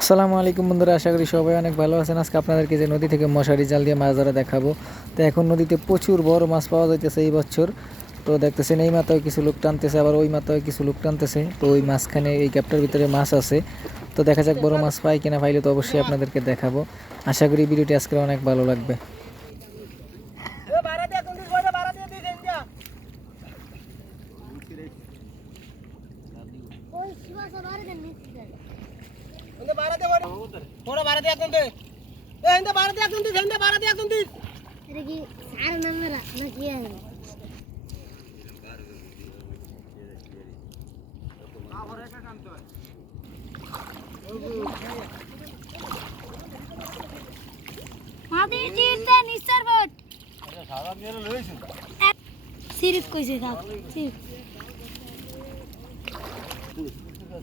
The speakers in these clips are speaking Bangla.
আসসালামু আলাইকুম বন্ধুরা, আশা করি সবাই অনেক ভালো আছেন। আজকে আপনাদেরকে যে নদী থেকে মশারি জাল দিয়ে মাছ ধরা দেখাবো। তো এখন নদীতে প্রচুর বড় মাছ পাওয়া যাইতেছে এই বছর। তো দেখতেছেন এই মাথায় কিছু লোক টানতেছে, আবার ওই মাথায় কিছু লোক টানতেছে। তো ওই মাঝখানে এই ক্যাপটার ভিতরে মাছ আছে। তো দেখা যাক বড় মাছ পাই কিনা, পাইলে তো অবশ্যই আপনাদেরকে দেখাবো। আশা করি ভিডিওটি আজকে অনেক ভালো লাগবে। ওই শিবাসা বারে দেন মিষ্টি দেন এটা কি সার নামেরা নাকি আর মাদি চিরতে নিস্তার বট সিরিপ কইছে, থাক সিরিপ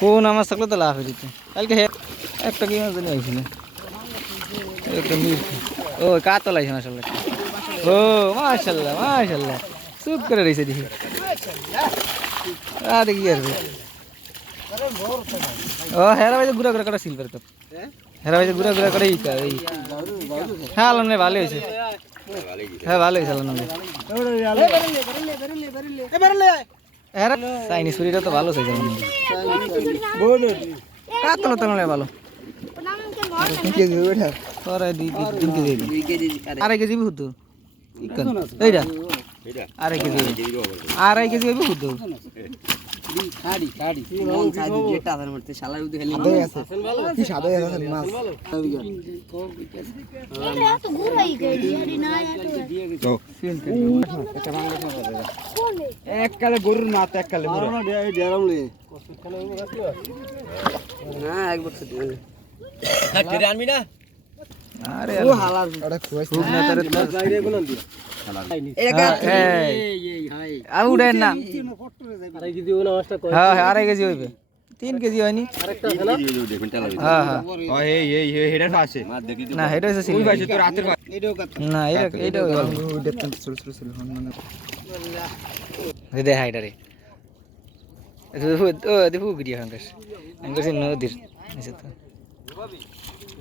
কোন আমার থাকলে তো লাভ দিতে কালকে হে- একটা কি মাছ জানি আইছিল। একটা মির ও কাতলাইছে মাশাল্লাহ ও মাশাল্লাহ মাশাল্লাহ চুপ করে রয়েছে দেখি। আ, দেখি আর ও, হেরা ভাই গুড়া গুড়া করে সিলভার কাপ হেরা ভাই গুড়া গুড়া করে এই। কা- এই হ্যাঁ আলম ভালো হয়েছে হ্যাঁ। ভালো হয়েছে আলম হেরা চাইনিজ ফুরিটা তো ভালো চাইছে কাতলা তো ভালো। আড়াই কেজি হুতো এইটা? আড়াই কেজি আড়াই কেজি হুতো শালা উদি খালি আছে তো না কোনে এককালে গরুর মাথা এককালে না এক না তো এটা হ্যাঁ, এই। আর না। হ্যাঁ হ্যাঁ আড়াই কেজি হইবে। তিন কেজি হয়নি? হ্যাঁ হ্যাঁ। না এটা তো রাতের এটাও কাট না এটা এটা মানে ও দেখু। গিরি হাঙ্গাস। হাঙ্গাস নদীর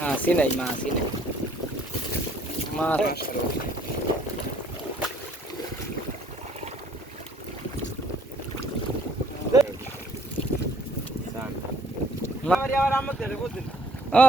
Ah, sini aja mas, sini. Mas. Sangat. Mari awak ramat dulu, buat. Oh,